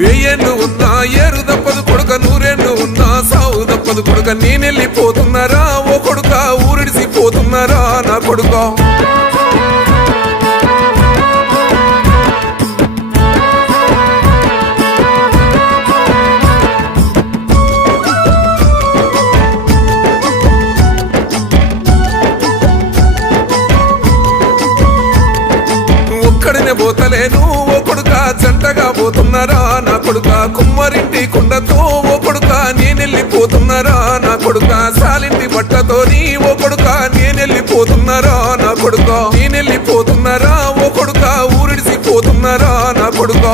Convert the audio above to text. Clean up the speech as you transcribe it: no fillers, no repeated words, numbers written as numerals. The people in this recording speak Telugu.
వెయ్యేళ్ళు ఉన్నా ఏరు తప్పదు కొడుక, నూరేళ్ళు ఉన్నా సావు తప్పదు కొడుక. నేనెళ్ళిపోతున్నారా ఓ కొడుక, ఊరిడిసిపోతున్నారా నా కొడుక. ఒక్కడినే పోతలేను ఓ కొడుక, జంటగా పోతున్నారా నా కొడుక. కుమ్మరింటి కుండతో ఓ కొడుక, నేనెళ్ళిపోతున్నారా నా కొడుక. సాలింటి బట్టతోని ఓ కొడుక, నేనెళ్ళిపోతున్నారా నా కొడుక. నేనెళ్ళిపోతున్నారా ఓ కొడుక, ఊరిడిసిపోతున్నారా నా కొడుక.